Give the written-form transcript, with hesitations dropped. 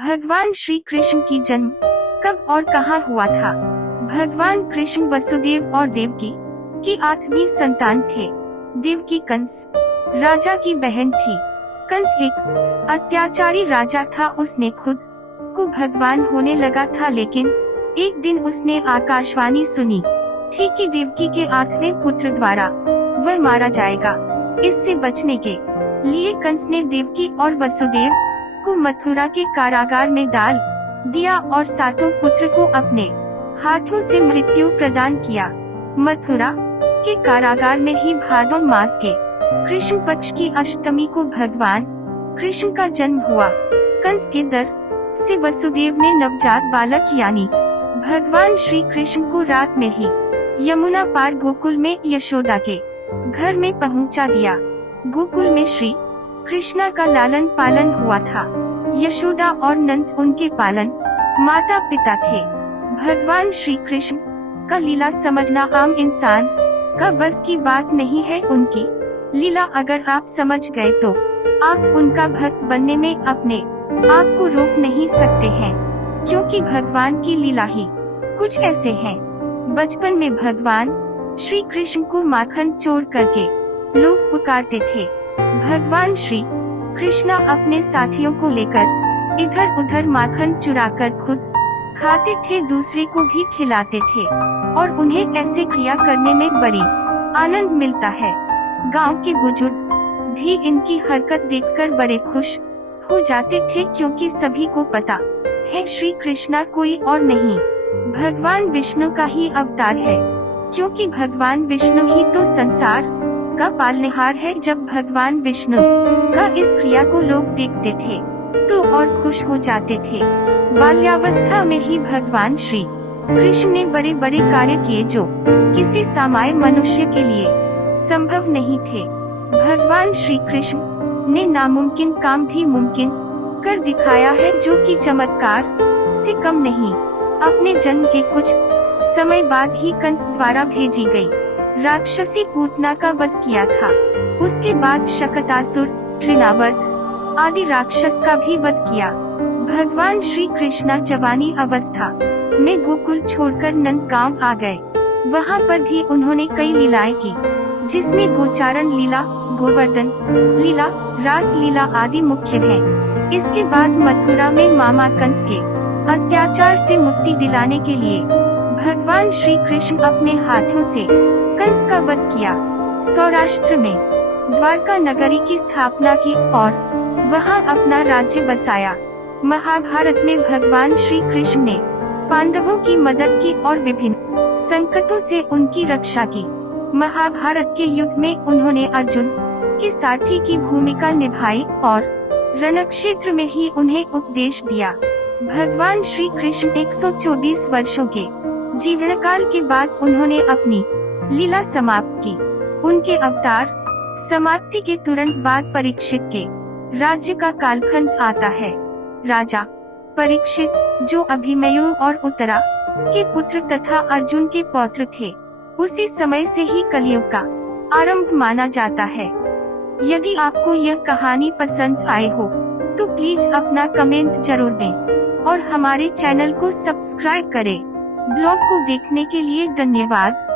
भगवान श्री कृष्ण की जन्म कब और कहाँ हुआ था? भगवान कृष्ण वसुदेव और देवकी की 8वीं संतान थे। देवकी कंस राजा की बहन थी। कंस एक अत्याचारी राजा था। उसने खुद को भगवान होने लगा था, लेकिन एक दिन उसने आकाशवाणी सुनी थी कि देवकी के 8वें पुत्र द्वारा वह मारा जाएगा। इससे बचने के लिए कंस ने देवकी और वसुदेव को मथुरा के कारागार में डाल दिया और 7 पुत्र को अपने हाथों से मृत्यु प्रदान किया। मथुरा के कारागार में ही भादो मास के कृष्ण पक्ष की अष्टमी को भगवान कृष्ण का जन्म हुआ। कंस के डर से वसुदेव ने नवजात बालक यानी भगवान श्री कृष्ण को रात में ही यमुना पार गोकुल में यशोदा के घर में पहुंचा दिया। गोकुल में श्री कृष्णा का लालन पालन हुआ था। यशोदा और नंद उनके पालन माता पिता थे। भगवान श्री कृष्ण का लीला समझना आम इंसान का बस की बात नहीं है। उनकी लीला अगर आप समझ गए तो आप उनका भक्त बनने में अपने आप को रोक नहीं सकते हैं, क्योंकि भगवान की लीला ही कुछ ऐसे हैं। बचपन में भगवान श्री कृष्ण को माखन चोर करके लोग पुकारते थे। भगवान श्री कृष्णा अपने साथियों को लेकर इधर उधर माखन चुराकर खुद खाते थे, दूसरे को भी खिलाते थे और उन्हें ऐसे क्रिया करने में बड़ी आनंद मिलता है। गांव के बुजुर्ग भी इनकी हरकत देखकर बड़े खुश हो जाते थे, क्योंकि सभी को पता है श्री कृष्णा कोई और नहीं भगवान विष्णु का ही अवतार है, क्योंकि भगवान विष्णु ही तो संसार का पालनहार है। जब भगवान विष्णु का इस क्रिया को लोग देखते थे तो और खुश हो जाते थे। बाल्यावस्था में ही भगवान श्री कृष्ण ने बड़े बड़े कार्य किए जो किसी सामान्य मनुष्य के लिए संभव नहीं थे। भगवान श्री कृष्ण ने नामुमकिन काम भी मुमकिन कर दिखाया है, जो कि चमत्कार से कम नहीं। अपने जन्म के कुछ समय बाद ही कंस द्वारा भेजी गई राक्षसी पूतना का वध किया था। उसके बाद शकटासुर, तृणावर्त आदि राक्षस का भी वध किया। भगवान श्री कृष्णा जवानी अवस्था में गोकुल छोड़कर नंद गांव आ गए। वहां पर भी उन्होंने कई लीलाएं की, जिसमें गोचारण लीला, गोवर्धन लीला, रास लीला आदि मुख्य हैं। इसके बाद मथुरा में मामा कंस के अत्याचार से मुक्ति दिलाने के लिए भगवान श्री कृष्ण अपने हाथों से कंस का वध किया। सौराष्ट्र में द्वारका नगरी की स्थापना की और वहां अपना राज्य बसाया। महाभारत में भगवान श्री कृष्ण ने पांडवों की मदद की और विभिन्न संकटों से उनकी रक्षा की। महाभारत के युद्ध में उन्होंने अर्जुन के सारथी की भूमिका निभाई और रणक्षेत्र में ही उन्हें उपदेश दिया। भगवान श्री कृष्ण 124 वर्षों के जीवन काल के बाद उन्होंने अपनी लीला समाप्त की। उनके अवतार समाप्ति के तुरंत बाद परीक्षित के राज्य का कालखंड आता है। राजा परीक्षित, जो अभिमन्यु और उत्तरा के पुत्र तथा अर्जुन के पौत्र थे, उसी समय से ही कलयुग का आरंभ माना जाता है। यदि आपको यह कहानी पसंद आए हो तो प्लीज अपना कमेंट जरूर दें और हमारे चैनल को सब्सक्राइब करें। ब्लॉग को देखने के लिए धन्यवाद।